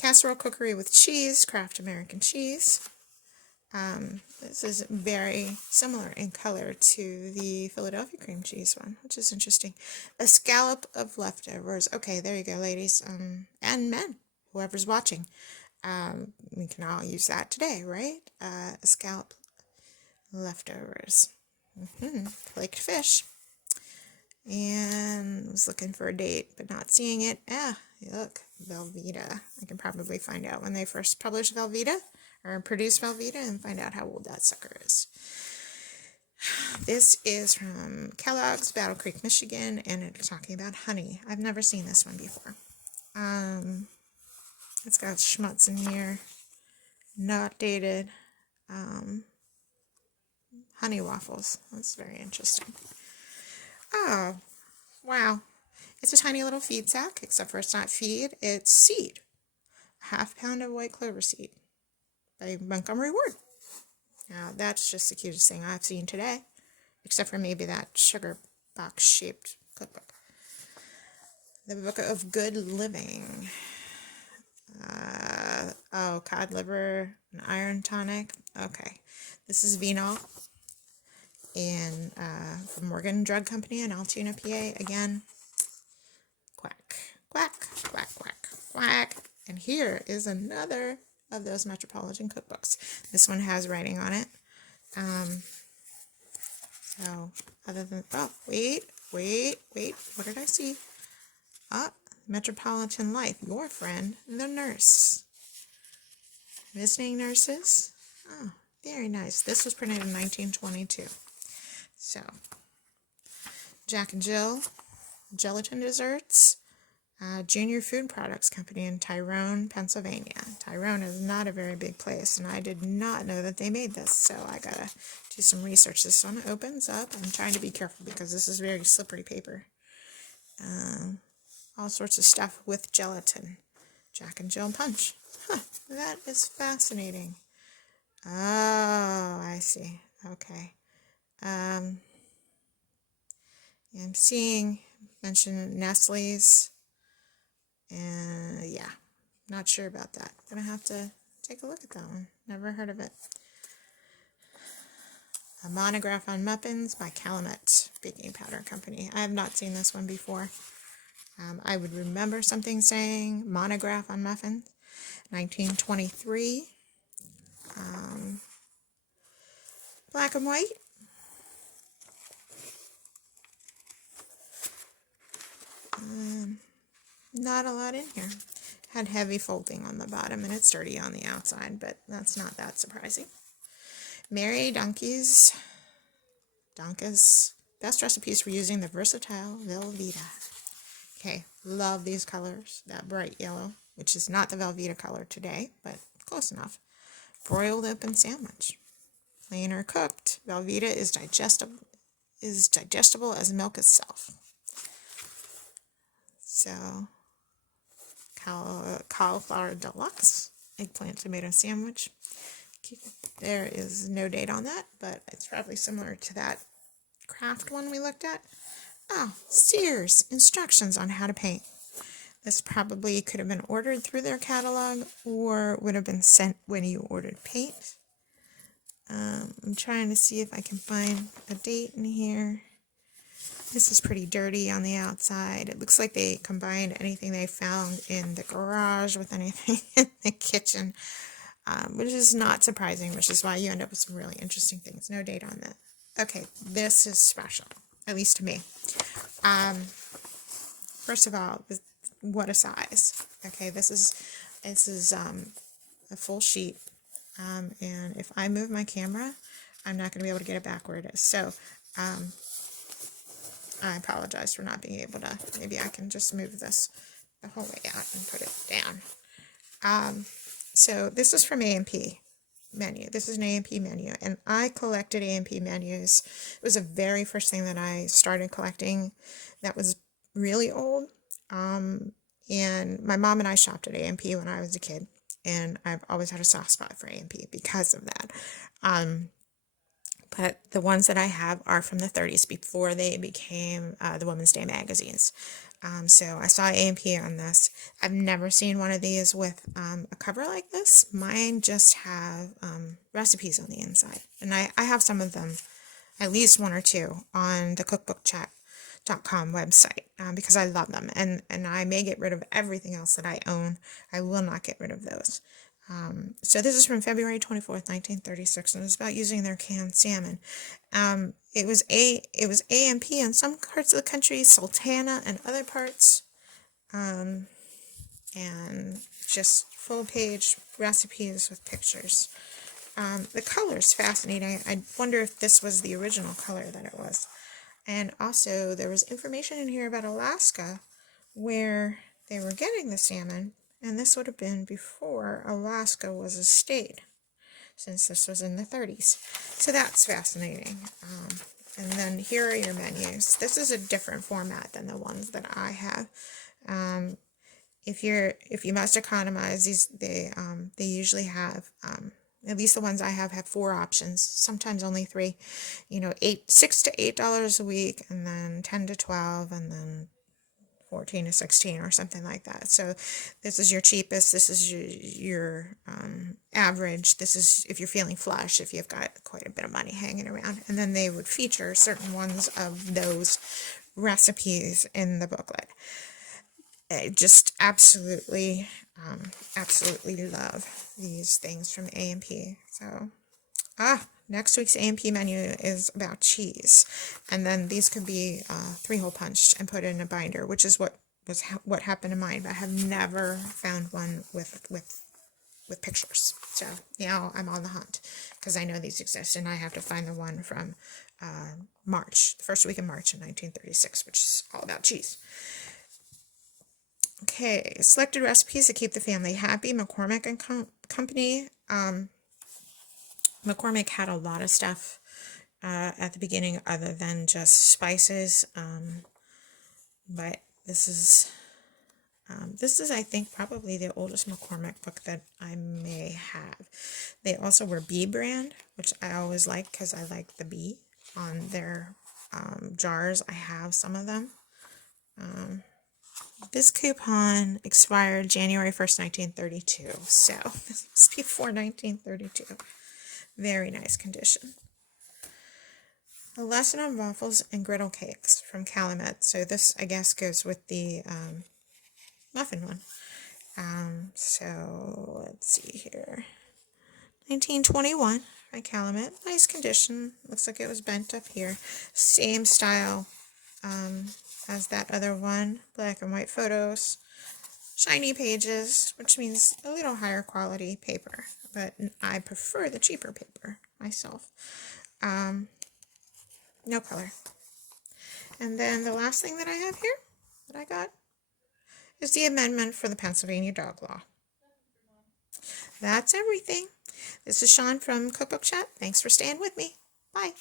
Casserole cookery with cheese, Kraft American cheese. This is very similar in color to the Philadelphia cream cheese one, which is interesting. A scallop of leftovers. Okay, there you go, ladies, and men, whoever's watching. We can all use that today, right? A scallop leftovers. Flaked fish. And was looking for a date, but not seeing it. Look, Velveeta. I can probably find out when they first published Velveeta, or produced Velveeta, and find out how old that sucker is. This is from Kellogg's, Battle Creek, Michigan, and it's talking about honey. I've never seen this one before. It's got schmutz in here. Not dated. Honey waffles. That's very interesting. Oh, wow. It's a tiny little feed sack, except for it's not feed, it's seed. A ½ pound of white clover seed by Montgomery Ward. Now, that's just the cutest thing I've seen today, except for maybe that sugar box-shaped cookbook. The Book of Good Living. Cod liver, an iron tonic. Okay, this is Venol. And from Morgan Drug Company in Altoona, PA. Again, Quack, Quack, Quack, Quack, Quack. And here is another of those Metropolitan cookbooks. This one has writing on it. So, other than, wait, what did I see? Metropolitan Life, your friend, the nurse. Visiting nurses. Oh, very nice. This was printed in 1922. So, Jack and Jill, gelatin desserts, Junior Food Products Company in Tyrone, Pennsylvania. Tyrone is not a very big place, and I did not know that they made this, so I gotta do some research. This one opens up. I'm trying to be careful because this is very slippery paper. All sorts of stuff with gelatin. Jack and Jill Punch. That is fascinating. Oh, I see. Okay. I'm seeing mention Nestle's, and yeah, not sure about that. Gonna have to take a look at that one. Never heard of it. A Monograph on Muffins by Calumet Baking Powder Company. I have not seen this one before. I would remember something saying Monograph on Muffins, 1923. Black and white. Not a lot in here. Had heavy folding on the bottom and it's dirty on the outside, but that's not that surprising. Mary Donkey's best recipes for using the versatile Velveeta. Okay, love these colors. That bright yellow, which is not the Velveeta color today, but close enough. Broiled open sandwich. Plain or cooked, Velveeta is digestible as milk itself. So, cauliflower deluxe, eggplant tomato sandwich. There is no date on that, but it's probably similar to that Kraft one we looked at. Oh, Sears, instructions on how to paint. This probably could have been ordered through their catalog or would have been sent when you ordered paint. I'm trying to see if I can find a date in here. This is pretty dirty on the outside. It looks like they combined anything they found in the garage with anything in the kitchen, which is not surprising, which is why you end up with some really interesting things. No date on that. Okay, this is special, at least to me. First of all, what a size. Okay, this is a full sheet, and if I move my camera, I'm not going to be able to get it back where it is. So, I apologize for not being able to. Maybe I can just move this the whole way out and put it down. So this is from A&P menu. This is an A&P menu, and I collected A&P menus. It was the very first thing that I started collecting that was really old. And my mom and I shopped at A&P when I was a kid, and I've always had a soft spot for A&P because of that. but the ones that I have are from the 30s before they became the Women's Day magazines. So I saw A&P on this. I've never seen one of these with a cover like this. Mine just have recipes on the inside. And I have some of them, at least one or two, on the cookbookchat.com website because I love them. And I may get rid of everything else that I own. I will not get rid of those. So this is from February 24th, 1936, and it's about using their canned salmon. It was A&P in some parts of the country, Sultana and other parts, and just full page recipes with pictures. The color is fascinating. I wonder if this was the original color that it was. And also there was information in here about Alaska where they were getting the salmon, and this would have been before Alaska was a state, since this was in the 30s. So that's fascinating. And then here are your menus. This is a different format than the ones that I have. If you must economize, they usually have at least the ones I have 4 options, sometimes only 3. $6 to $8 a week, and then 10 to 12, and then 14 to 16 or something like that. So this is your cheapest, this is your average, this is if you're feeling flush, if you've got quite a bit of money hanging around. And then they would feature certain ones of those recipes in the booklet. I just absolutely love these things from A&P. So next week's A&P menu is about cheese, and then these could be 3-hole punched and put in a binder, which is what happened to mine. But I have never found one with pictures. So now I'm on the hunt because I know these exist, and I have to find the one from March, the first week of March in 1936, which is all about cheese. Okay, selected recipes to keep the family happy. McCormick and Company. McCormick had a lot of stuff at the beginning other than just spices, but this is I think probably the oldest McCormick book that I may have. They also were Bee brand, which I always like because I like the bee on their jars. I have some of them. This coupon expired January 1st, 1932, so this was before 1932. Very nice condition. A lesson on waffles and griddle cakes from Calumet. So this, I guess, goes with the muffin one. So let's see here. 1921 by Calumet. Nice condition. Looks like it was bent up here. Same style as that other one. Black and white photos. Shiny pages, which means a little higher quality paper. But I prefer the cheaper paper myself. No color. And then the last thing that I have here, that I got, is the amendment for the Pennsylvania Dog Law. That's everything. This is Sean from Cookbook Chat. Thanks for staying with me. Bye.